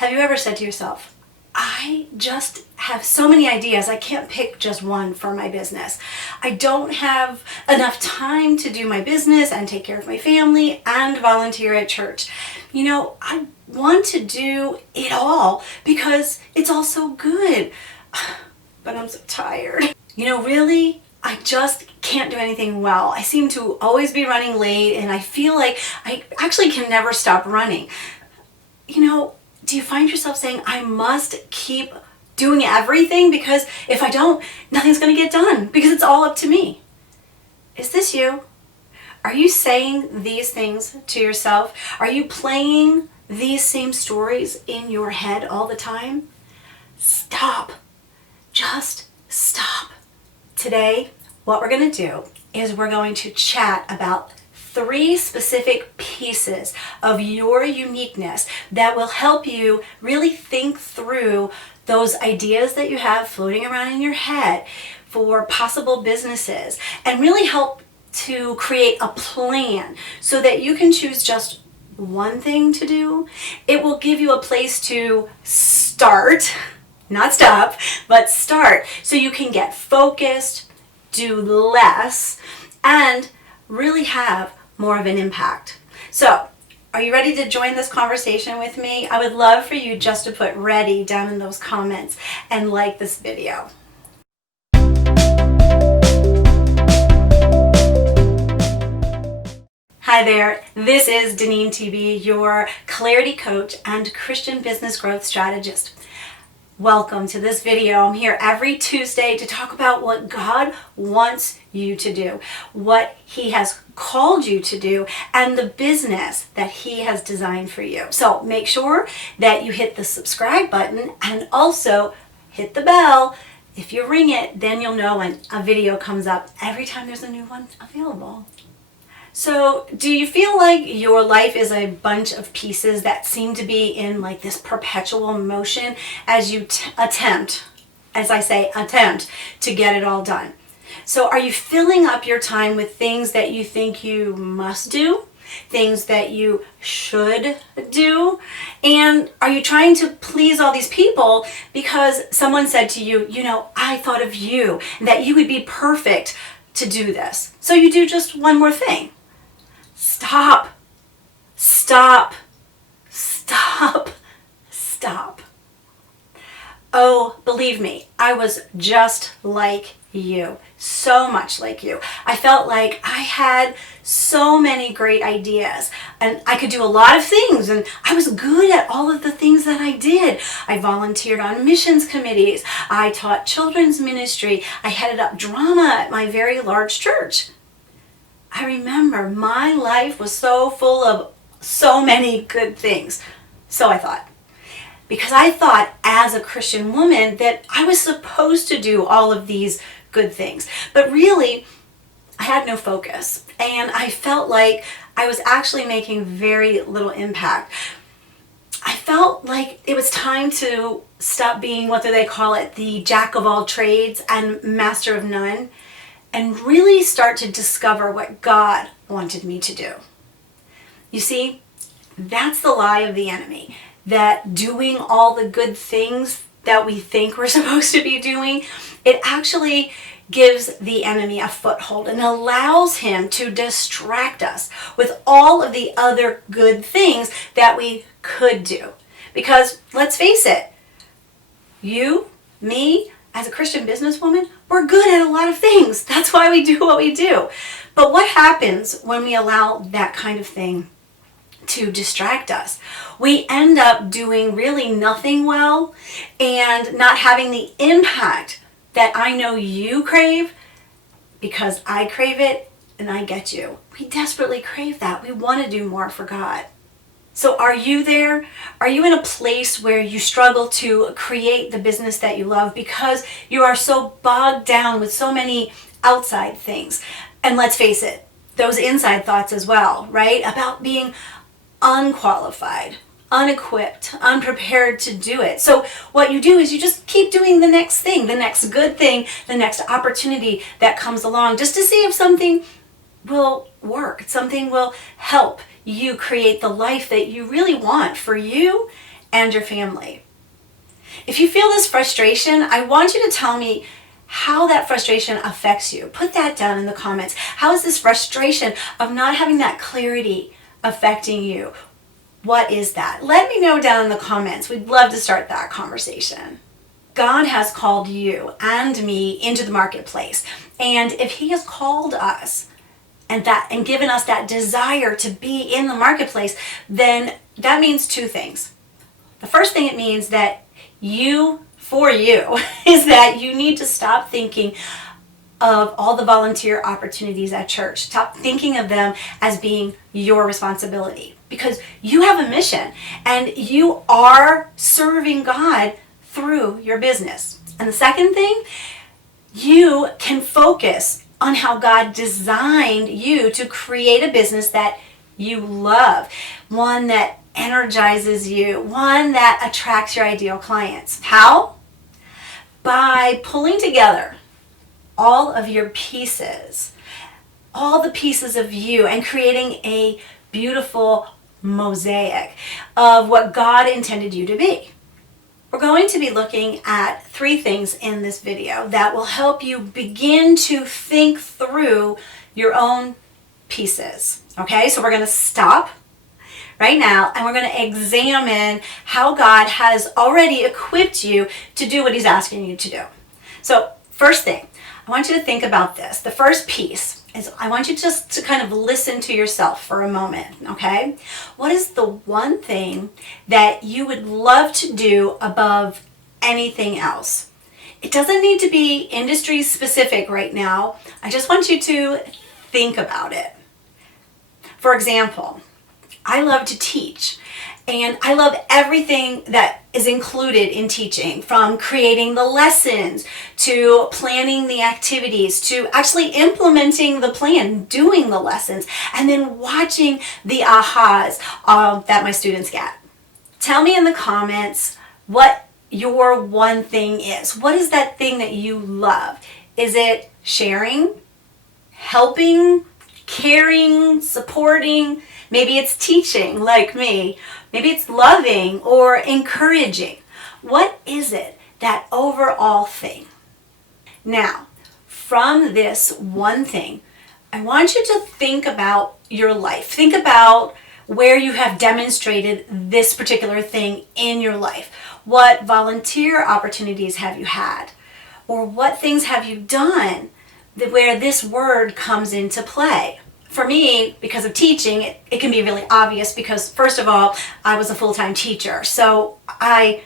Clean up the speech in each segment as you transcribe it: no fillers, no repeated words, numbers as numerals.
Have you ever said to yourself, I just have so many ideas, I can't pick just one for my business. I don't have enough time to do my business and take care of my family and volunteer at church. I want to do it all because it's all so good, but I'm so tired. Really, I just can't do anything well. I seem to always be running late and I feel like I actually can never stop running. Do you find yourself saying, I must keep doing everything because if I don't, nothing's going to get done because it's all up to me? Is this you? Are you saying these things to yourself? Are you playing these same stories in your head all the time? Stop. Just stop. Today, what we're going to do is we're going to chat about 3 specific pieces of your uniqueness that will help you really think through those ideas that you have floating around in your head for possible businesses and really help to create a plan so that you can choose just one thing to do. It will give you a place to start, not stop, but start, so you can get focused, do less, and really have more of an impact. So, are you ready to join this conversation with me? I would love for you just to put ready down in those comments and like this video. Hi there, this is DeneenTB, your clarity coach and Christian business growth strategist. Welcome to this video. I'm here every Tuesday to talk about what God wants you to do, what He has called you to do, and the business that He has designed for you. So make sure that you hit the subscribe button and also hit the bell. If you ring it, then you'll know when a video comes up every time there's a new one available. So, do you feel like your life is a bunch of pieces that seem to be in like this perpetual motion as you attempt to get it all done? So, are you filling up your time with things that you think you must do, things that you should do? And are you trying to please all these people because someone said to you, I thought of you, and that you would be perfect to do this. So you do just one more thing. Stop, stop, stop, stop. Oh, believe me, I was just like you, so much like you. I felt like I had so many great ideas and I could do a lot of things and I was good at all of the things that I did. I volunteered on missions committees. I taught children's ministry. I headed up drama at my very large church. I remember my life was so full of so many good things. So I thought. Because I thought as a Christian woman that I was supposed to do all of these good things. But really, I had no focus. And I felt like I was actually making very little impact. I felt like it was time to stop being, what do they call it, the jack of all trades and master of none, and really start to discover what God wanted me to do. You see, that's the lie of the enemy, that doing all the good things that we think we're supposed to be doing, it actually gives the enemy a foothold and allows him to distract us with all of the other good things that we could do. Because let's face it, you, me, as a Christian businesswoman, we're good at a lot of things. That's why we do what we do. But what happens when we allow that kind of thing to distract us? We end up doing really nothing well and not having the impact that I know you crave, because I crave it and I get you. We desperately crave that. We want to do more for God. So are you there? Are you in a place where you struggle to create the business that you love because you are so bogged down with so many outside things? And let's face it, those inside thoughts as well, right? About being unqualified, unequipped, unprepared to do it. So what you do is you just keep doing the next thing, the next good thing, the next opportunity that comes along, just to see if something will work, something will help you create the life that you really want for you and your family. If you feel this frustration, I want you to tell me how that frustration affects you. Put that down in the comments. How is this frustration of not having that clarity affecting you? What is that? Let me know down in the comments. We'd love to start that conversation. God has called you and me into the marketplace. And if He has called us and given us that desire to be in the marketplace, then that means two things. The first thing it means that for you, is that you need to stop thinking of all the volunteer opportunities at church. Stop thinking of them as being your responsibility, because you have a mission and you are serving God through your business. And the second thing, you can focus on how God designed you to create a business that you love, one that energizes you, one that attracts your ideal clients. How? By pulling together all of your pieces, all the pieces of you, and creating a beautiful mosaic of what God intended you to be. We're going to be looking at 3 things in this video that will help you begin to think through your own pieces. Okay, so we're going to stop right now and we're going to examine how God has already equipped you to do what He's asking you to do. So first thing, I want you to think about this. The first piece is I want you just to kind of listen to yourself for a moment, okay? What is the one thing that you would love to do above anything else? It doesn't need to be industry specific right now. I just want you to think about it. For example, I love to teach, and I love everything that is included in teaching, from creating the lessons to planning the activities to actually implementing the plan, doing the lessons, and then watching the ahas that my students get. Tell me in the comments what your one thing is. What is that thing that you love? Is it sharing, helping, caring, supporting? Maybe it's teaching like me. Maybe it's loving or encouraging. What is it, that overall thing? Now, from this one thing, I want you to think about your life. Think about where you have demonstrated this particular thing in your life. What volunteer opportunities have you had? Or what things have you done where this word comes into play? For me, because of teaching, it can be really obvious because, first of all, I was a full-time teacher, so I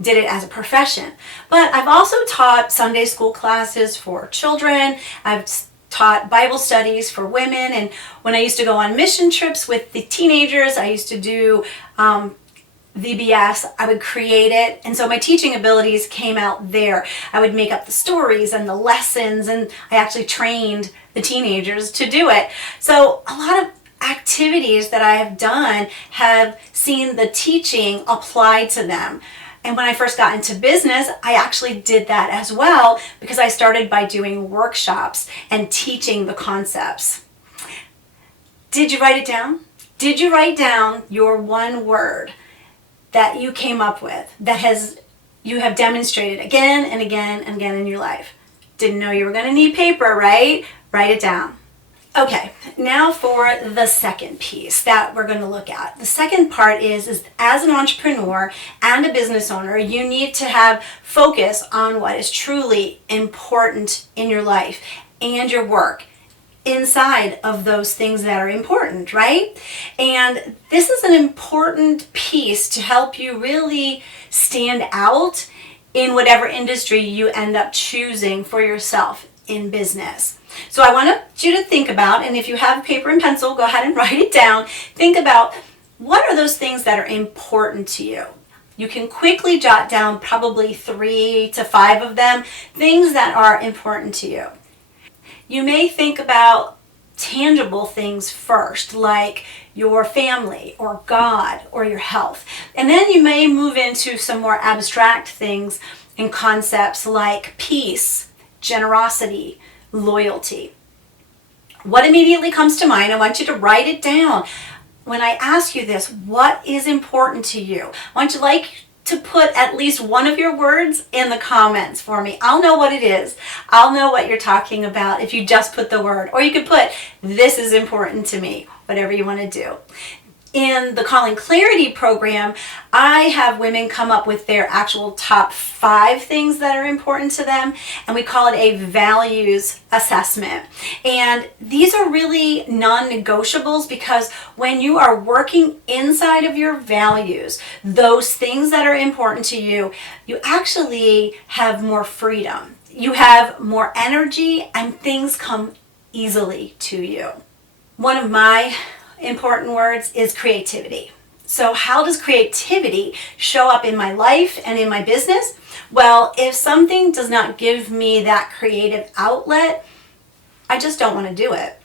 did it as a profession. But I've also taught Sunday school classes for children. I've taught Bible studies for women, and when I used to go on mission trips with the teenagers, I used to do VBS, I would create it, and so my teaching abilities came out there. I would make up the stories and the lessons, and I actually trained the teenagers to do it. So a lot of activities that I have done have seen the teaching applied to them. And when I first got into business, I actually did that as well, because I started by doing workshops and teaching the concepts. Did you write it down? Did you write down your one word that you came up with, that you have demonstrated again and again and again in your life? Didn't know you were going to need paper, right? Write it down. Okay, now for the second piece that we're going to look at. The second part is as an entrepreneur and a business owner, you need to have focus on what is truly important in your life and your work inside of those things that are important, right? And this is an important piece to help you really stand out in whatever industry you end up choosing for yourself in business. So I want you to think about, and if you have paper and pencil, go ahead and write it down. Think about, what are those things that are important to you? You can quickly jot down probably 3 to 5 of them, things that are important to you. You may think about tangible things first, like your family or God or your health. And then you may move into some more abstract things and concepts like peace, generosity, loyalty. What immediately comes to mind, I want you to write it down. when I ask you this, what is important to you? I want you to put at least one of your words in the comments for me. I'll know what it is. I'll know what you're talking about if you just put the word. Or you could put, this is important to me, whatever you want to do. In the Calling Clarity program, I have women come up with their actual top 5 things that are important to them, and we call it a values assessment. And these are really non-negotiables, because when you are working inside of your values, those things that are important to you, you actually have more freedom. You have more energy, and things come easily to you. One of my important words is creativity. So how does creativity show up in my life and in my business? Well, if something does not give me that creative outlet, I just don't want to do it.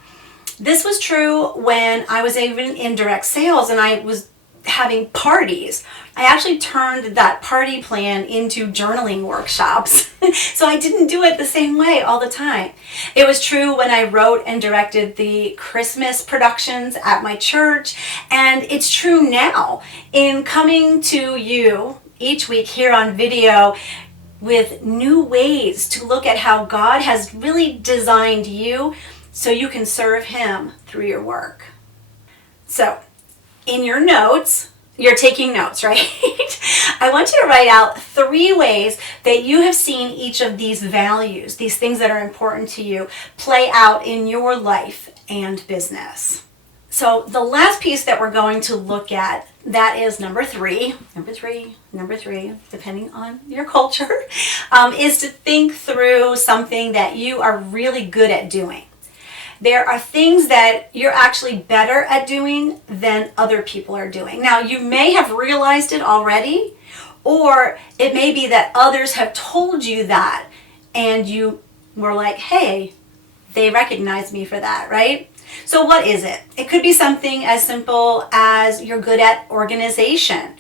This was true when I was even in direct sales and I was having parties. I actually turned that party plan into journaling workshops. So I didn't do it the same way all the time. It was true when I wrote and directed the Christmas productions at my church, and it's true now in coming to you each week here on video with new ways to look at how God has really designed you so you can serve Him through your work. So, in your notes, you're taking notes, right? I want you to write out 3 ways that you have seen each of these values, these things that are important to you, play out in your life and business. So the last piece that we're going to look at, that is number three, depending on your culture, is to think through something that you are really good at doing. There are things that you're actually better at doing than other people are doing. Now, you may have realized it already, or it may be that others have told you that, and you were like, hey, they recognize me for that, right? So what is it? It could be something as simple as you're good at organization,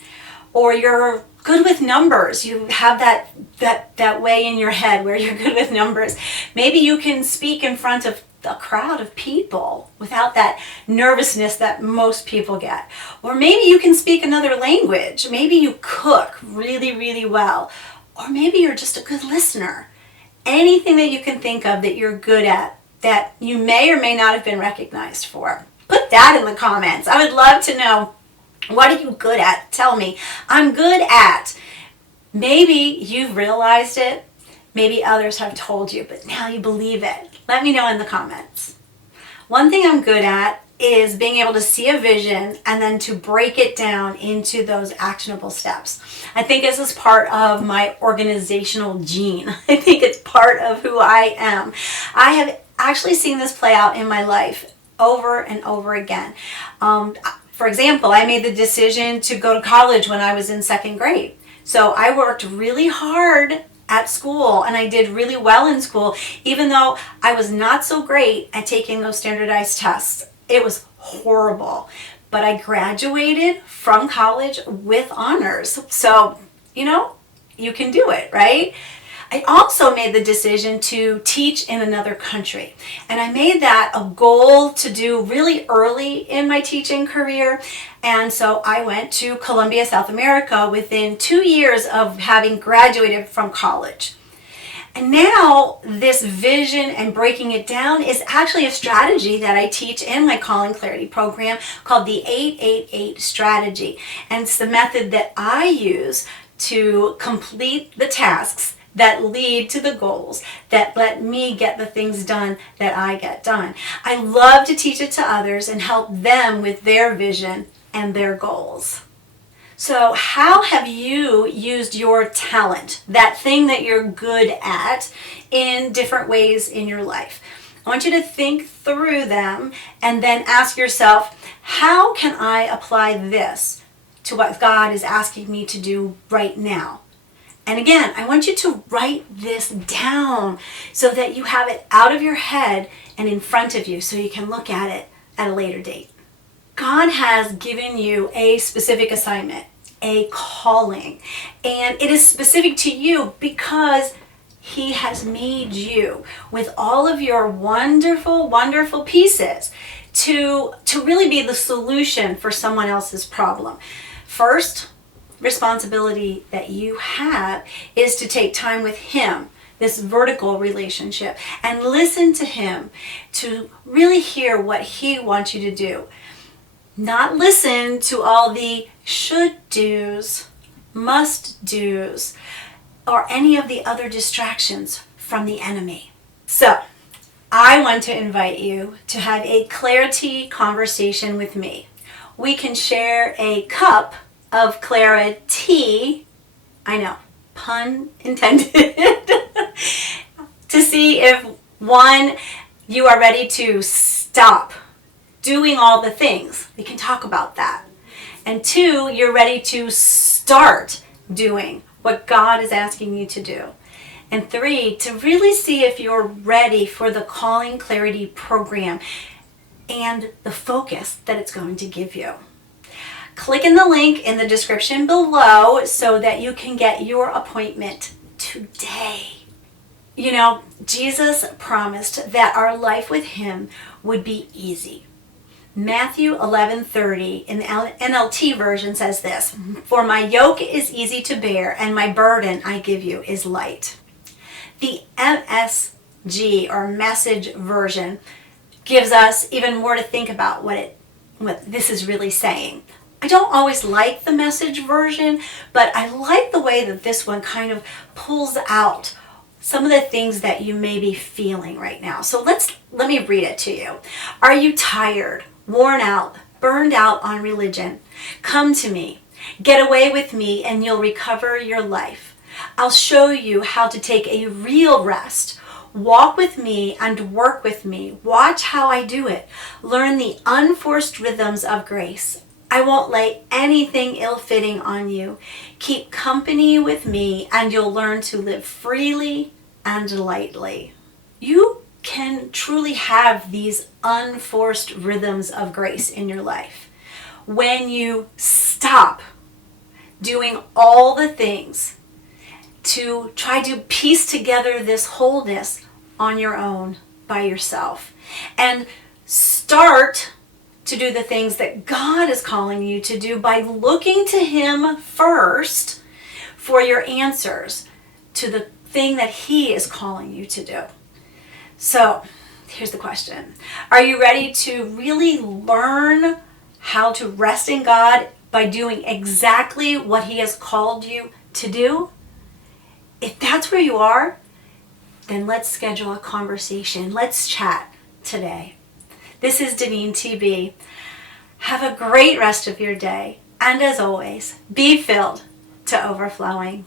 or you're good with numbers. You have that way in your head where you're good with numbers. Maybe you can speak in front of a crowd of people without that nervousness that most people get. Or maybe you can speak another language. Maybe you cook really, really well. Or maybe you're just a good listener. Anything that you can think of that you're good at that you may or may not have been recognized for. Put that in the comments. I would love to know, what are you good at? Tell me. I'm good at. Maybe you've realized it. Maybe others have told you, but now you believe it. Let me know in the comments. One thing I'm good at is being able to see a vision and then to break it down into those actionable steps. I think this is part of my organizational gene. I think it's part of who I am. I have actually seen this play out in my life over and over again. For example, I made the decision to go to college when I was in 2nd grade. So I worked really hard at school, and I did really well in school, even though I was not so great at taking those standardized tests. It was horrible, but I graduated from college with honors. So, you can do it, right? I also made the decision to teach in another country, and I made that a goal to do really early in my teaching career. And so I went to Colombia, South America within 2 years of having graduated from college. And now this vision and breaking it down is actually a strategy that I teach in my Calling Clarity program called the 888 strategy. And it's the method that I use to complete the tasks that lead to the goals, that let me get the things done that I get done. I love to teach it to others and help them with their vision and their goals. So how have you used your talent, that thing that you're good at, in different ways in your life? I want you to think through them and then ask yourself, how can I apply this to what God is asking me to do right now? And again, I want you to write this down so that you have it out of your head and in front of you so you can look at it at a later date. God has given you a specific assignment, a calling, and it is specific to you because He has made you with all of your wonderful, wonderful pieces to really be the solution for someone else's problem. First responsibility that you have is to take time with him, this vertical relationship, and listen to him to really hear what he wants you to do. Not listen to all the should do's, must do's, or any of the other distractions from the enemy. So, I want to invite you to have a clarity conversation with me. We can share a cup of clarity, I know, pun intended, to see if, one, you are ready to stop doing all the things. We can talk about that. And two, you're ready to start doing what God is asking you to do. And three, to really see if you're ready for the Calling Clarity program and the focus that it's going to give you. Click in the link in the description below so that you can get your appointment today. You know, Jesus promised that our life with him would be easy. Matthew 11:30 in the NLT version says this, "For my yoke is easy to bear and my burden I give you is light." The MSG or Message version gives us even more to think about what this is really saying. I don't always like the Message version, but I like the way that this one kind of pulls out some of the things that you may be feeling right now. So let me read it to you. Are you tired, worn out, burned out on religion? Come to me. Get away with me and you'll recover your life. I'll show you how to take a real rest. Walk with me and work with me. Watch how I do it. Learn the unforced rhythms of grace. I won't lay anything ill-fitting on you. Keep company with me and you'll learn to live freely and lightly. You can truly have these unforced rhythms of grace in your life when you stop doing all the things to try to piece together this wholeness on your own by yourself and start to do the things that God is calling you to do by looking to him first for your answers to the thing that he is calling you to do. So here's the question. Are you ready to really learn how to rest in God by doing exactly what he has called you to do? If that's where you are, then let's schedule a conversation. Let's chat today. This is DeneenTB. Have a great rest of your day. And as always, be filled to overflowing.